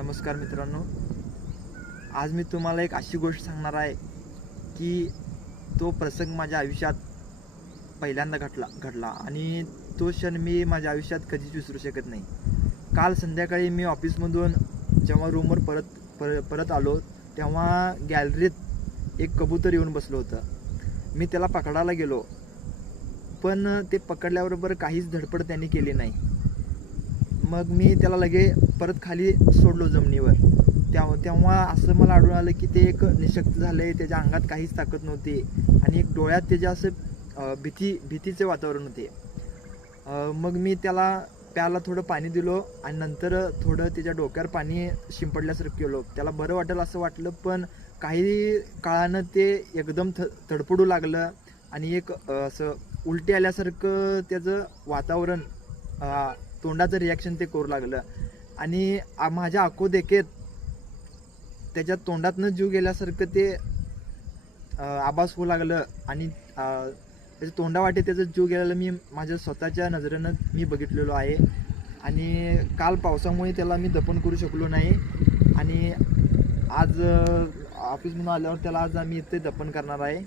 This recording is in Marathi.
नमस्कार मित्रांनो. आज मी तुम्हाला एक अशी गोष्ट सांगणार आहे की तो प्रसंग माझ्या आयुष्यात पहिल्यांदा घडला घडला आणि तो क्षण मी माझ्या आयुष्यात कधीच विसरू शकत नाही. काल संध्याकाळी मी ऑफिसमधून जेव्हा रूमवर परत पर परत आलो तेव्हा गॅलरीत एक कबूतर येऊन बसलं होतं. मी त्याला पकडायला गेलो पण ते पकडल्याबरोबर काहीच धडपड त्यांनी केली नाही. मग मी त्याला लगे परत खाली सोडलो जमिनीवर. त्या तेव्हा असं मला आढळून आलं की ते एक निशक्त झालं आहे त्याच्या अंगात काहीच ताकद नव्हती आणि एक डोळ्यात त्याच्या असं भीती भीतीचे वातावरण होते. मग मी त्याला प्याला थोडं पाणी दिलो आणि नंतर थोडं त्याच्या डोक्यावर पाणी शिंपडल्यासारखं केलो. त्याला बरं वाटेल असं वाटलं पण काही काळानं ते एकदम थ तडपडू लागलं आणि एक असं उलटी आल्यासारखं त्याचं वातावरण तोंडाचं रिॲक्शन ते करू लागलं. आणि माझ्या आखो देखेत त्याच्या तोंडातनं जीव गेल्यासारखं ते आभास होऊ लागलं आणि त्याच्या तोंडावाटे त्याचा जीव गेलेला मी माझ्या स्वतःच्या नजरेनं मी बघितलेलो आहे. आणि काल पावसामुळे त्याला मी दफन करू शकलो नाही. आणि आज ऑफिसमधून आल्यावर त्याला आज आम्ही इथे दफन करणार आहे.